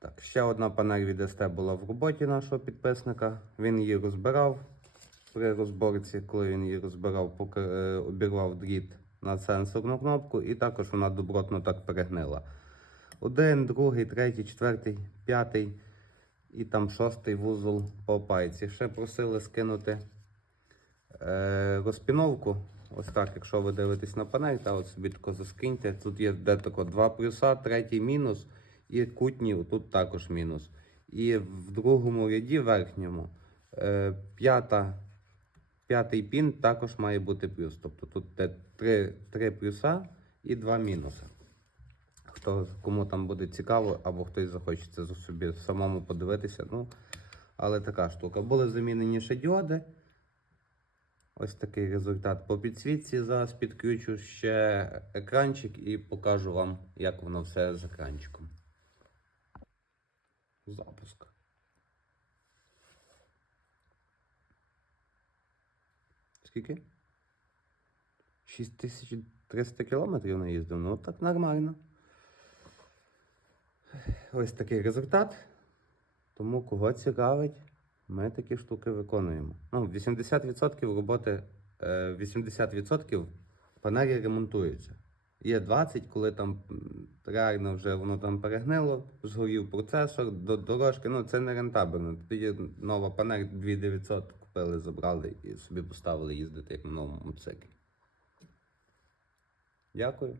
Так, ще одна панель від СТ була в роботі нашого підписника. Він її розбирав при розборці, коли він її розбирав, поки е, обірвав дріт на сенсорну кнопку, і також вона добротно так перегнила. Один, другий, третій, четвертий, п'ятий і там шостий вузол по пайці. Ще просили скинути е, розпіновку. Ось так, якщо ви дивитесь на панель, та от собі тако заскиньте. Тут є де тако два плюса, третій мінус, і кутні тут також мінус. І в другому ряді верхньому е, п'ята, п'ятий пін також має бути плюс. Тобто тут де три, три плюса і два мінуси. Хто кому там буде цікаво, або хтось захочеться за собі самому подивитися. Ну, але така штука. Були замінені ще діоди. Ось такий результат по підсвітці. Зараз підключу ще екранчик і покажу вам, як воно все з екранчиком. Запуск. Скільки? 6300 кілометрів наїздив. Ну так нормально. Ось такий результат. Тому кого цікавить, ми такі штуки виконуємо. Ну, 80% роботи, е, 80% панелі ремонтуються. Є 20, коли там реально вже воно там перегнило, згорів процесор, до дорожки, ну це не рентабельно. Тоді нова панель 2900 купили, забрали і собі поставили їздити як на новому циклі. Дякую.